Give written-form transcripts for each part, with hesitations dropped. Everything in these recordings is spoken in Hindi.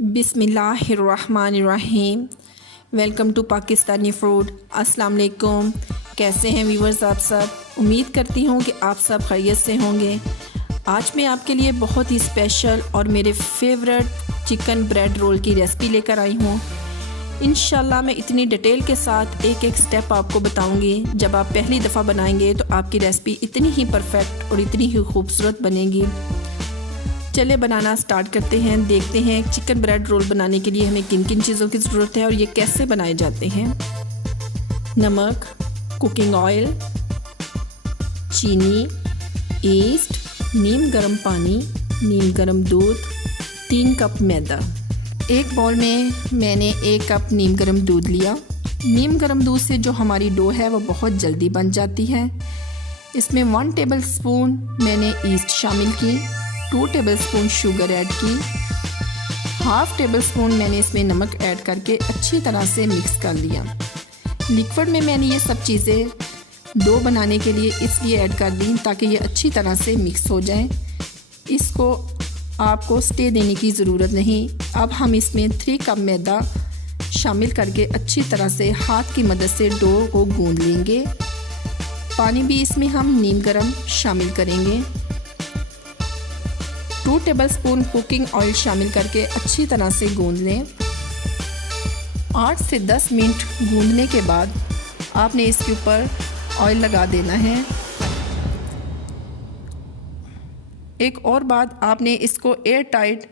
बिस्मिल्लाहिर्रहमानिर्रहीम। Welcome to Pakistani food. अस्सलाम वालेकुम। कैसे हैं व्यूवर्स आप सब? उम्मीद करती हूँ कि आप सब खैरियत से होंगे। आज मैं आपके लिए बहुत ही स्पेशल और मेरे फेवरेट चिकन ब्रेड रोल की रेसिपी लेकर आई हूँ। इंशाल्लाह मैं इतनी डिटेल के साथ एक एक स्टेप आपको बताऊंगी। जब आप पहली दफ़ा बनाएंगे तो आपकी रेसिपी इतनी ही परफेक्ट और इतनी ही खूबसूरत बनेगी। चले बनाना स्टार्ट करते हैं। देखते हैं चिकन ब्रेड रोल बनाने के लिए हमें किन किन चीज़ों की ज़रूरत है और ये कैसे बनाए जाते हैं। नमक, कुकिंग ऑयल, चीनी, ईस्ट, नीम गर्म पानी, नीम गर्म दूध, 3 कप मैदा। एक बाउल में मैंने 1 कप नीम गर्म दूध लिया। नीम गर्म दूध से जो हमारी डो है वो बहुत जल्दी बन जाती है। इसमें 1 टेबल स्पून मैंने ईस्ट शामिल की, 2 टेबल स्पून शुगर ऐड की, 1/2 टेबल स्पून मैंने इसमें नमक ऐड करके अच्छी तरह से मिक्स कर लिया। लिक्विड में मैंने ये सब चीज़ें डो बनाने के लिए इसलिए ऐड कर दी ताकि ये अच्छी तरह से मिक्स हो जाए। इसको आपको स्टे देने की ज़रूरत नहीं। अब हम इसमें 3 कप मैदा शामिल करके अच्छी तरह से हाथ की मदद से डो को गूंद लेंगे। पानी भी इसमें हम नीम गर्म शामिल करेंगे। 2 टेबल स्पून कुकिंग ऑयल शामिल करके अच्छी तरह से गूंद लें। 8 से 10 मिनट गूंदने के बाद आपने इसके ऊपर ऑयल लगा देना है। एक और बात, आपने इसको एयर टाइट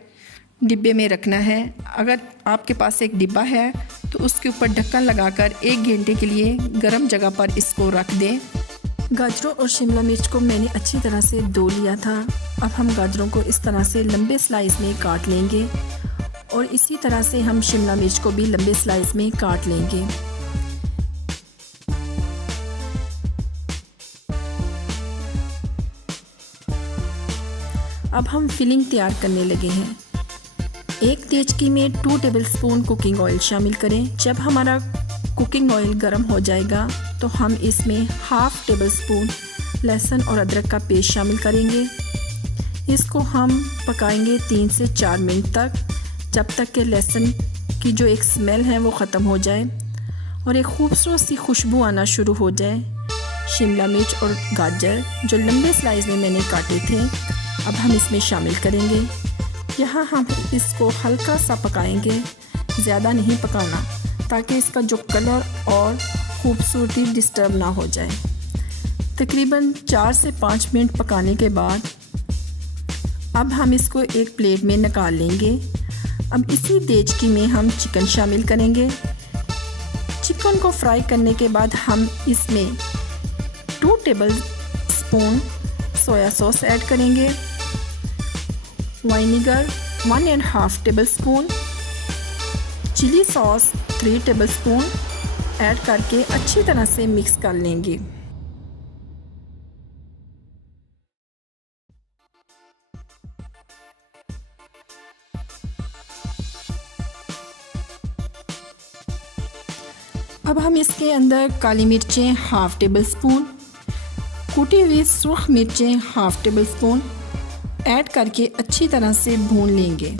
डिब्बे में रखना है। अगर आपके पास एक डिब्बा है तो उसके ऊपर ढक्कन लगाकर 1 घंटे के लिए गर्म जगह पर इसको रख दें। गाजरों और शिमला मिर्च को मैंने अच्छी तरह से धो लिया था। अब हम गाजरों को इस तरह से लंबे स्लाइस में काट लेंगे और इसी तरह से हम शिमला मिर्च को भी लंबे स्लाइस में काट लेंगे। अब हम फिलिंग तैयार करने लगे हैं। एक देचकी में 2 टेबल स्पून कुकिंग ऑयल शामिल करें। जब हमारा कुकिंग ऑयल गर्म हो जाएगा तो हम इसमें 1/2 टेबल स्पून लहसुन और अदरक का पेस्ट शामिल करेंगे। इसको हम पकाएंगे 3 से 4 मिनट तक, जब तक कि लहसुन की जो एक स्मेल है वो ख़त्म हो जाए और एक खूबसूरत सी खुशबू आना शुरू हो जाए। शिमला मिर्च और गाजर जो लंबे स्लाइस में मैंने काटे थे अब हम इसमें शामिल करेंगे। यहाँ हम इसको हल्का सा पकाएंगे, ज़्यादा नहीं पकाना, ताकि इसका जो कलर और खूबसूरती डिस्टर्ब ना हो जाए। तकरीबन 4 से 5 मिनट पकाने के बाद अब हम इसको एक प्लेट में निकाल लेंगे। अब इसी देचकी में हम चिकन शामिल करेंगे। चिकन को फ्राई करने के बाद हम इसमें 2 tablespoon soya sauce add करेंगे, vinegar 1.5 tablespoon, chilli sauce 3 tablespoon add करके अच्छी तरह से मिक्स कर लेंगे। अब हम इसके अंदर काली मिर्चें 1/2 टेबल स्पून, कूटी हुई सुर्ख मिर्चें 1/2 टेबल स्पून ऐड करके अच्छी तरह से भून लेंगे।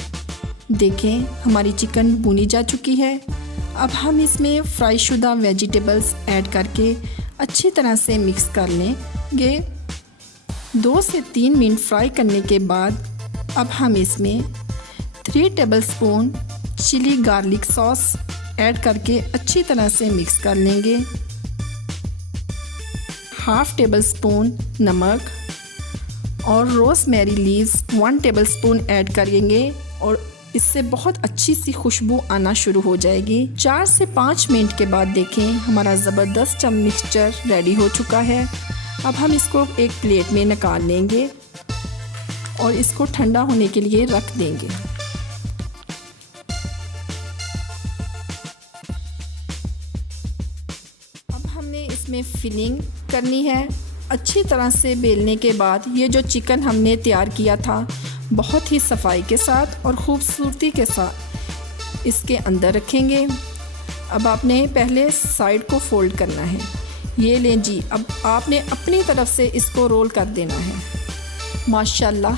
देखें हमारी चिकन भुनी जा चुकी है। अब हम इसमें फ्राई शुदा वेजिटेबल्स ऐड करके अच्छी तरह से मिक्स कर लेंगे। 2 से 3 मिनट फ्राई करने के बाद अब हम इसमें 3 tablespoon chilli garlic sauce add करके अच्छी तरह से मिक्स कर लेंगे। 1/2 टेबल स्पून नमक और rosemary leaves 1 table spoon add करेंगे और इससे बहुत अच्छी सी खुशबू आना शुरू हो जाएगी। 4 से 5 मिनट के बाद देखें हमारा ज़बरदस्त मिक्सचर रेडी हो चुका है। अब हम इसको एक प्लेट में निकाल लेंगे और इसको ठंडा होने के लिए रख देंगे। अब हमने इसमें फिलिंग करनी है। अच्छी तरह से बेलने के बाद ये जो चिकन हमने तैयार किया था बहुत ही सफाई के साथ और ख़ूबसूरती के साथ इसके अंदर रखेंगे। अब आपने पहले साइड को फोल्ड करना है। ये लें जी, अब आपने अपनी तरफ से इसको रोल कर देना है। माशाल्लाह